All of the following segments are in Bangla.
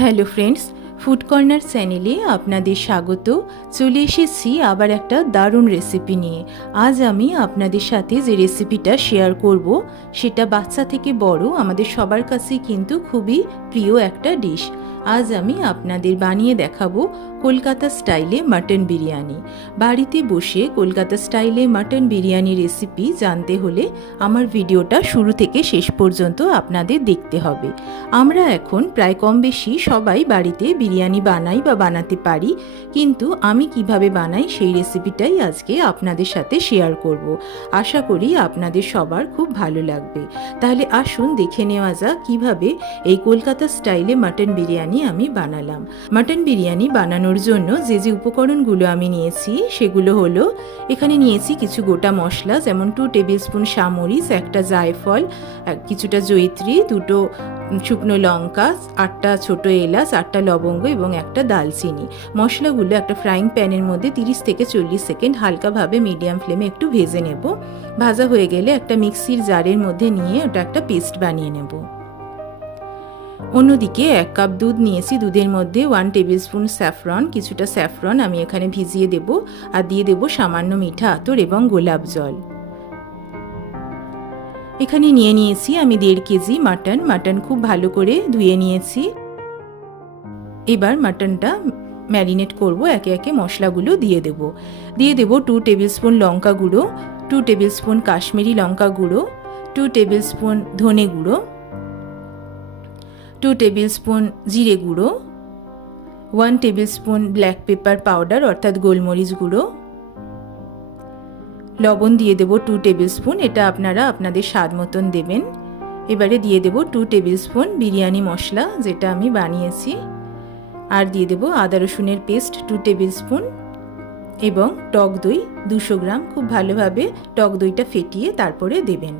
হ্যালো ফ্রেন্ডস, ফুড কর্নার চ্যানেলে আপনাদের স্বাগত। চলে এসেছি আবার একটা দারুণ রেসিপি নিয়ে। আজ আমি আপনাদের সাথে যে রেসিপিটা শেয়ার করব, সেটা বাচ্চা থেকে বড়, আমাদের সবার কাছেই কিন্তু খুবই প্রিয় একটা ডিশ। আজ আমি আপনাদের বানিয়ে দেখাবো কলকাতা স্টাইলে মাটন বিরিয়ানি। বাড়িতে বসে কলকাতা স্টাইলে মাটন বিরিয়ানি রেসিপি জানতে হলে আমার ভিডিওটা শুরু থেকে শেষ পর্যন্ত আপনাদের দেখতে হবে। আমরা এখন প্রায় কম বেশি সবাই বাড়িতে বিরিয়ানি বানাই বা বানাতে পারি, কিন্তু আমি কীভাবে বানাই সেই রেসিপিটাই আজকে আপনাদের সাথে শেয়ার করব। আশা করি আপনাদের সবার খুব ভালো লাগবে। তাহলে আসুন দেখে নেওয়া যাক কীভাবে এই কলকাতা স্টাইলে মাটন বিরিয়ানি আমি বানালাম। মাটন বিরিয়ানি বানানোর জন্য যে যে উপকরণগুলো আমি নিয়েছি, সেগুলো হলো, এখানে নিয়েছি কিছু গোটা মশলা, যেমন টু টেবিল স্পুন সামরিচ, একটা জায়ফল কিছুটা জয়িত্রী, দুটো শুকনো লঙ্কা, আটটা ছোট এলাচ, আটটা লবঙ্গ এবং একটা দালচিনি মশলাগুলো একটা ফ্রাইং প্যানের মধ্যে তিরিশ থেকে চল্লিশ সেকেন্ড হালকাভাবে মিডিয়াম ফ্লেমে একটু ভেজে নেব। ভাজা হয়ে গেলে একটা মিক্সির জারের মধ্যে নিয়ে ওটা একটা পেস্ট বানিয়ে নেব। অন্যদিকে এক কাপ দুধ নিয়েছি। দুধের মধ্যে ওয়ান টেবিল স্পুন স্যাফরন কিছুটা স্যাফরন আমি এখানে ভিজিয়ে দেব আর দিয়ে দেব সামান্য মিঠা আতর এবং গোলাপ জল। এখানে নিয়ে নিয়েছি আমি দেড় কেজি মাটন। মাটন খুব ভালো করে ধুয়ে নিয়েছি। এবার মাটনটা ম্যারিনেট করব, একে একে মশলাগুলো দিয়ে দেব। দিয়ে দেব টু টেবিল স্পুন লঙ্কা গুঁড়ো টু টেবিল স্পুন কাশ্মীরি লঙ্কা গুঁড়ো টু টেবিল স্পুন ধনে গুঁড়ো টু টেবিল স্পুন জিরে গুঁড়ো one tablespoon black pepper powder অর্থাৎ গোলমরিচ গুঁড়ো। লবণ দিয়ে দেবো টু টেবিল স্পুন এটা আপনারা আপনাদের স্বাদ মতন দেবেন। এবারে দিয়ে দেবো টু টেবিল স্পুন বিরিয়ানি মশলা, যেটা আমি বানিয়েছি। আর দিয়ে দেবো আদা রসুনের পেস্ট টু টেবিল স্পুন এবং টক দই দুশো গ্রাম। খুব ভালোভাবে টক দইটা ফেটিয়ে তারপরে দেবেন।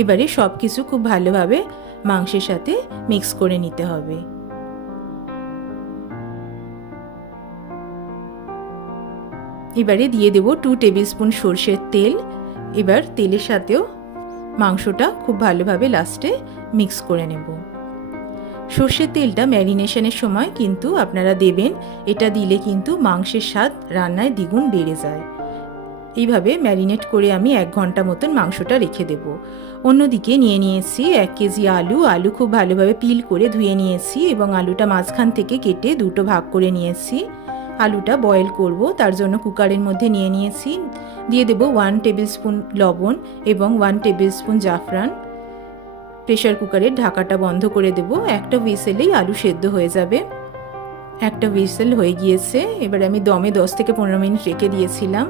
এবারে সব কিছু খুব ভালোভাবে মাংসের সাথে মিক্স করে নিতে হবে। এবারে দিয়ে দেব টু টেবিল স্পুন সর্ষের তেল। এবার তেলের সাথেও মাংসটা খুব ভালোভাবে লাস্টে মিক্স করে নেব। সর্ষের তেলটা ম্যারিনেশনের সময় কিন্তু আপনারা দেবেন। এটা দিলে কিন্তু মাংসের স্বাদ রান্নায় দ্বিগুণ বেড়ে যায়। এইভাবে ম্যারিনেট করে আমি এক ঘণ্টা মতন মাংসটা রেখে দেব। অন্যদিকে নিয়ে নিয়েছি এক কেজি আলু। আলু খুব ভালোভাবে পিল করে ধুয়ে নিয়েছি এবং আলুটা মাঝখান থেকে কেটে দুটো ভাগ করে নিয়েছি। আলুটা বয়েল করব, তার জন্য কুকারের মধ্যে নিয়ে নিয়েছি। দিয়ে দেব ওয়ান টেবিল স্পুন লবণ এবং ওয়ান টেবিল স্পুন জাফরান। প্রেশার কুকারের ঢাকাটা বন্ধ করে দেব। একটা হুইসেলেই আলু সেদ্ধ হয়ে যাবে। একটা হুইসেল হয়ে গিয়েছে। এবার আমি দমে দশ থেকে পনেরো মিনিট রেখে দিয়েছিলাম।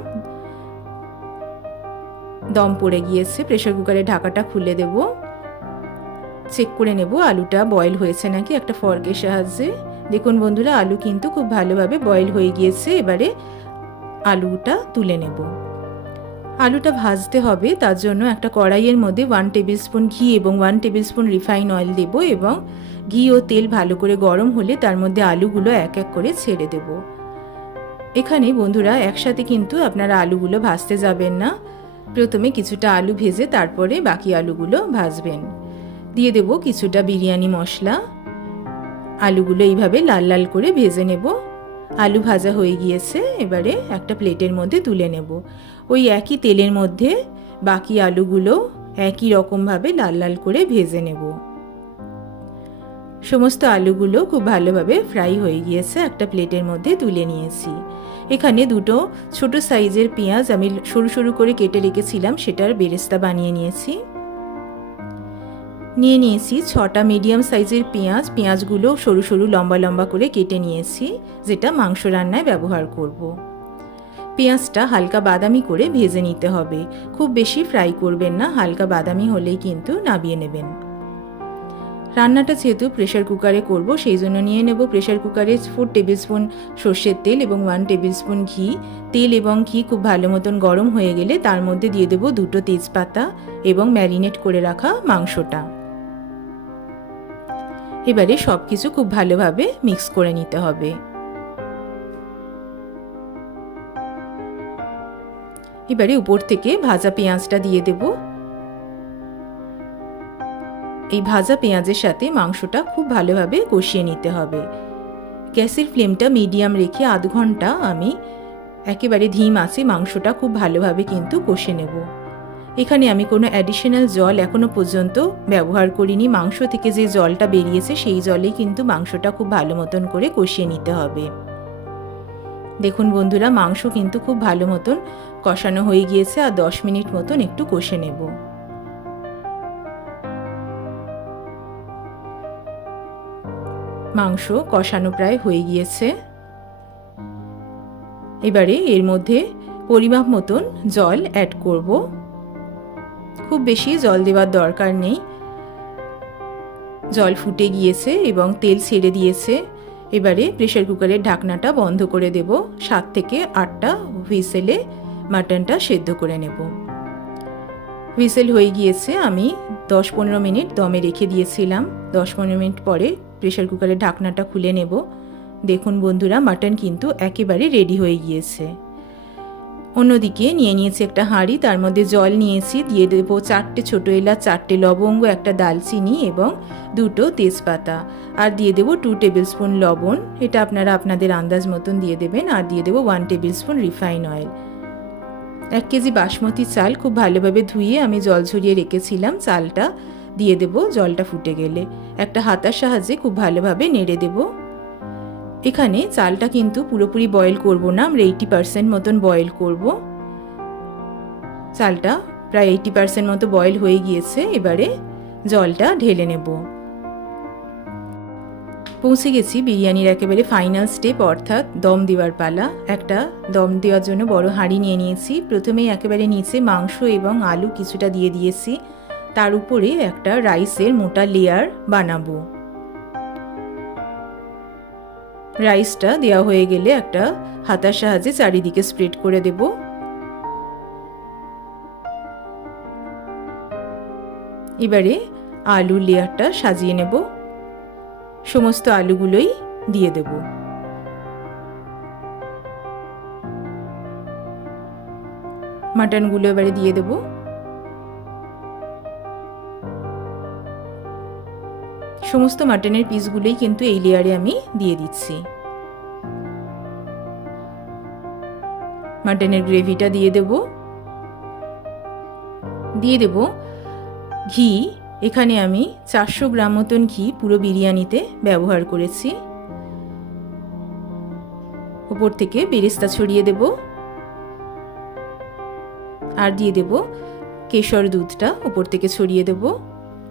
দম পড়ে গিয়েছে প্রেশার কুকারের ঢাকাটা খুলে দেব। চেক করে নেব আলুটা বয়েল হয়েছে নাকি, একটা ফর্কের সাহায্যে। দেখুন বন্ধুরা, আলু কিন্তু খুব ভালোভাবে বয়েল হয়ে গিয়েছে, এবারে আলুটা তুলে নেব। আলুটা ভাজতে হবে, তার জন্য একটা কড়াইয়ের মধ্যে ওয়ান টেবিল স্পুন ঘি এবং one tablespoon refine oil দেব এবং ঘি ও তেল ভালো করে গরম হলে তার মধ্যে আলুগুলো এক এক করে ছেড়ে দেব। এখানে বন্ধুরা, একসাথে কিন্তু আপনারা আলুগুলো ভাজতে যাবেন না। প্রথমে কিছুটা আলু ভেজে তারপরে বাকি আলুগুলো ভাজবেন। দিয়ে দেব কিছুটা বিরিয়ানি মশলা। আলুগুলো এইভাবে লাল লাল করে ভেজে নেব। আলু ভাজা হয়ে গিয়েছে, এবারে একটা প্লেটের মধ্যে তুলে নেব। ওই একই তেলের মধ্যে বাকি আলুগুলো একই রকমভাবে লাল লাল করে ভেজে নেব। সমস্ত আলুগুলো খুব ভালোভাবে ফ্রাই হয়ে গিয়েছে, একটা প্লেটের মধ্যে তুলে নিয়েছি। এখানে দুটো ছোট সাইজের পেঁয়াজ আমি সরু সরু করে কেটে রেখেছিলাম, সেটার বেরেস্তা বানিয়ে নিয়েছি। নিয়ে নিয়েছি ছটা মিডিয়াম সাইজের পেঁয়াজ। পেঁয়াজগুলো সরু সরু লম্বা লম্বা করে কেটে নিয়েছি, যেটা মাংস রান্নায় ব্যবহার করব। পেঁয়াজটা হালকা বাদামি করে ভেজে নিতে হবে। খুব বেশি ফ্রাই করবেন না, হালকা বাদামি হলেই কিন্তু নাবিয়ে নেবেন। রান্নাটা যেহেতু প্রেশার কুকারে করব, সেই জন্য নিয়ে নেব প্রেশার কুকারে ফোর টেবিল স্পুন সর্ষের তেল এবং ওয়ান টেবিল স্পুন ঘি। তেল এবং ঘি খুব ভালো মতন গরম হয়ে গেলে তার মধ্যে দিয়ে দেব দুটো তেজপাতা এবং ম্যারিনেট করে রাখা মাংসটা। এবারে সব কিছু খুব ভালোভাবে মিক্স করে নিতে হবে। এবারে উপর থেকে ভাজা পেঁয়াজটা দিয়ে দেব। এই ভাজা পেঁয়াজের সাথে মাংসটা খুব ভালোভাবে কষিয়ে নিতে হবে। গ্যাসের ফ্লেমটা মিডিয়াম রেখে আধ ঘণ্টা আমি একেবারে ধিম আছে মাংসটা খুব ভালোভাবে কিন্তু কষে নেব। এখানে আমি কোনো অ্যাডিশনাল জল এখনও পর্যন্ত ব্যবহার করিনি। মাংস থেকে যে জলটা বেরিয়েছে সেই জলেই কিন্তু মাংসটা খুব ভালো মতন করে কষিয়ে নিতে হবে। দেখুন বন্ধুরা, মাংস কিন্তু খুব ভালো মতন কষানো হয়ে গিয়েছে আর দশ মিনিট মতন একটু কষে নেব। মাংস কষানো প্রায় হয়ে গিয়েছে। এবারে এর মধ্যে পরিমাপ মতন জল অ্যাড করব। খুব বেশি জল দেওয়ার দরকার নেই। জল ফুটে গিয়েছে এবং তেল ছেড়ে দিয়েছে। এবারে প্রেশার কুকারের ঢাকনাটা বন্ধ করে দেব। সাত থেকে আটটা হুইসেলে মাটনটা সেদ্ধ করে নেব। হুইসেল হয়ে গিয়েছে, আমি দশ পনেরো মিনিট দমে রেখে দিয়েছিলাম। দশ পনেরো মিনিট পরে প্রেশার কুকারের ঢাকনাটা খুলে নেব। দেখুন বন্ধুরা, মাটন কিন্তু একেবারে রেডি হয়ে গিয়েছে। অন্যদিকে নিয়ে নিয়েছি একটা হাঁড়ি, তার মধ্যে জল নিয়েছি, দিয়ে দেবো চারটে ছোটো এলাচ, চারটে লবঙ্গ, একটা দালচিনি এবং দুটো তেজপাতা। আর দিয়ে দেবো টু টেবিল স্পুন লবণ, এটা আপনারা আপনাদের আন্দাজ মতন দিয়ে দেবেন। আর দিয়ে দেবো one tablespoon refine oil এক কেজি বাসমতি চাল খুব ভালোভাবে ধুয়ে আমি জল ঝরিয়ে রেখেছিলাম চালটা। দিয়ে দেব, জলটা ফুটে গেলে। একটা হাতার সাহায্যে খুব ভালোভাবে নেড়ে দেবো। এখানে চালটা কিন্তু পুরোপুরি বয়েল করব না, আমরা এইটি পার্সেন্ট মতন বয়েল করব। চালটা প্রায় এইটি পার্সেন্ট মতো বয়েল হয়ে গিয়েছে, এবারে জলটা ঢেলে নেব। পৌঁছে গেছি বিরিয়ানির একেবারে ফাইনাল স্টেপ অর্থাৎ দম দেওয়ার পালা। একটা দম দেওয়ার জন্য বড় হাঁড়ি নিয়ে নিয়েছি। প্রথমেই একেবারে নিচে মাংস এবং আলু কিছুটা দিয়ে দিয়েছি। তার উপরে একটা রাইসের মোটা লেয়ার বানাবো। রাইসটা দেওয়া হয়ে গেলে একটা হাতার সাহায্যে চারিদিকে স্প্রেড করে দেব। এবারে আলুর লেয়ারটা সাজিয়ে নেব। সমস্ত আলুগুলোই দিয়ে দেব। মাটনগুলো এবারে দিয়ে দেবো। সমস্ত মাটনের পিসগুলোই কিন্তু এই লেয়ারে আমি দিয়ে দিচ্ছি। মাটনের গ্রেভিটা দিয়ে দেব। দিয়ে দেব ঘি এখানে আমি চারশো গ্রাম মতন ঘি পুরো বিরিয়ানিতে ব্যবহার করেছি। উপর থেকে বেরেস্তা ছড়িয়ে দেব। আর দিয়ে দেব কেশর দুধটা উপর থেকে ছড়িয়ে দেবো।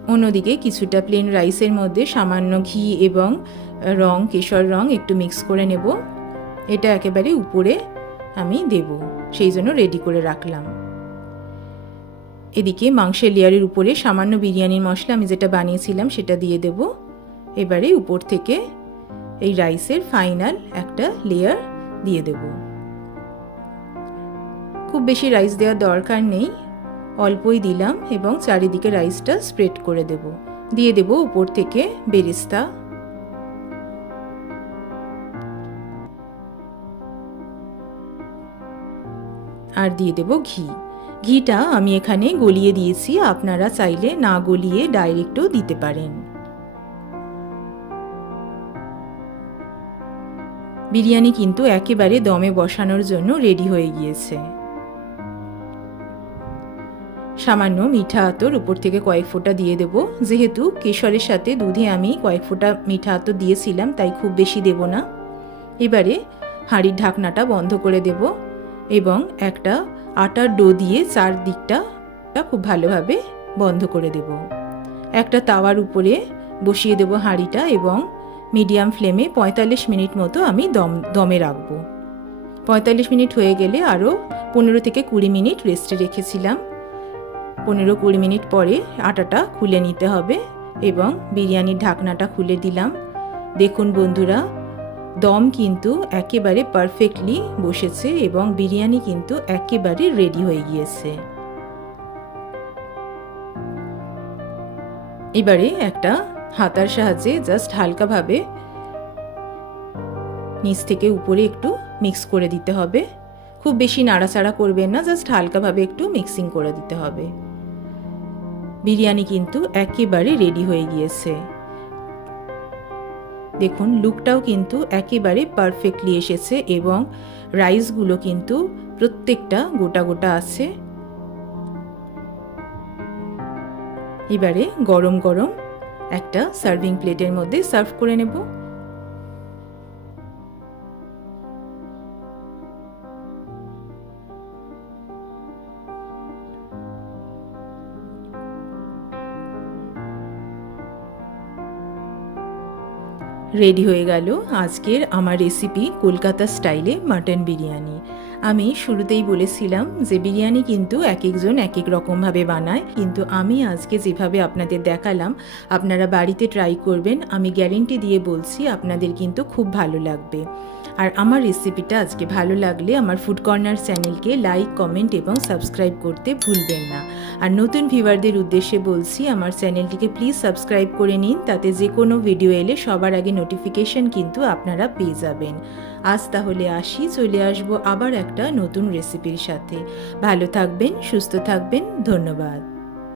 অন্যদিকে কিছুটা প্লেন রাইসের মধ্যে সামান্য ঘি এবং রং, কেশর রং একটু মিক্স করে নেব। এটা একেবারে উপরে আমি দেব, সেই জন্য রেডি করে রাখলাম। এদিকে মাংসের লেয়ারের উপরে সামান্য বিরিয়ানির মশলা আমি যেটা বানিয়েছিলাম সেটা দিয়ে দেব। এবারে উপর থেকে এই রাইসের ফাইনাল একটা লেয়ার দিয়ে দেব। খুব বেশি রাইস দেওয়ার দরকার নেই। অল্পই দিলাম এবং চারিদিকে রাইসটা স্প্রেড করে দেব। দিয়ে দেব উপর থেকে বেরিস্তা। আর দিয়ে দেব ঘি। ঘিটা আমি এখানে গলিয়ে দিয়েছি, আপনারা চাইলে না গলিয়ে ডাইরেক্টও দিতে পারেন। বিরিয়ানি কিন্তু একেবারে দমে বসানোর জন্য রেডি হয়ে গিয়েছে। সামান্য মিঠা আতর উপর থেকে কয়েক ফোঁটা দিয়ে দেব। যেহেতু কেশরের সাথে দুধে আমি কয়েক ফোঁটা মিঠা আতর দিয়েছিলাম, তাই খুব বেশি দেব না। এবারে হাঁড়ির ঢাকনাটা বন্ধ করে দেব। এবং একটা আটার ডো দিয়ে চার দিকটা খুব ভালোভাবে বন্ধ করে দেব। একটা তাওয়ার উপরে বসিয়ে দেব হাঁড়িটা এবং মিডিয়াম ফ্লেমে পঁয়তাল্লিশ মিনিট মতো আমি দম, দমে রাখব। পঁয়তাল্লিশ মিনিট হয়ে গেলে আরও পনেরো থেকে কুড়ি মিনিট রেস্টে রেখেছিলাম। পনেরো কুড়ি মিনিট পরে আটাটা খুলে নিতে হবে এবং বিরিয়ানির ঢাকনাটা খুলে দিলাম। দেখুন বন্ধুরা দম কিন্তু একেবারে পারফেক্টলি বসেছে এবং বিরিয়ানি কিন্তু একেবারে রেডি হয়ে গিয়েছে। এবারে একটা হাতার সাহায্যে জাস্ট হালকাভাবে নিচ থেকে উপরে একটু মিক্স করে দিতে হবে। খুব বেশি নাড়াচাড়া করবেন না জাস্ট হালকাভাবে একটু মিক্সিং করে দিতে হবে। বিরিয়ানি কিন্তু একেবারে রেডি হয়ে গিয়েছে। দেখুন লুকটাও কিন্তু একেবারে পারফেক্টলি এসেছে এবং রাইসগুলো কিন্তু প্রত্যেকটা গোটা গোটা আছে। এবারে গরম গরম একটা সার্ভিং প্লেটের মধ্যে সার্ভ করে নেব। রেডি হয়ে গেল আজকের আমার রেসিপি কলকাতা স্টাইলে মাটন বিরিয়ানি। আমি শুরুতেই বলেছিলাম যে বিরিয়ানি কিন্তু এক একজন এক এক রকমভাবে বানায়, কিন্তু আমি আজকে যেভাবে আপনাদের দেখালাম, আপনারা বাড়িতে ট্রাই করবেন, আমি গ্যারেন্টি দিয়ে বলছি আপনাদের কিন্তু খুব ভালো লাগবে। আর আমার রেসিপিটা আজকে ভালো লাগলে আমার ফুড কর্নার চ্যানেলকে লাইক কমেন্ট এবং সাবস্ক্রাইব করতে ভুলবেন না। আর নতুন ভিউয়ারদের উদ্দেশ্যে বলছি, আমার চ্যানেলটিকে প্লিজ সাবস্ক্রাইব করে নিন, তাতে যে কোনো ভিডিও এলে সবার আগে নোটিফিকেশন কিন্তু আপনারা পেয়ে যাবেন। আজ তাহলে আসি, চলে আসব আবার একটা নতুন রেসিপির সাথে। ভালো থাকবেন, সুস্থ থাকবেন, ধন্যবাদ।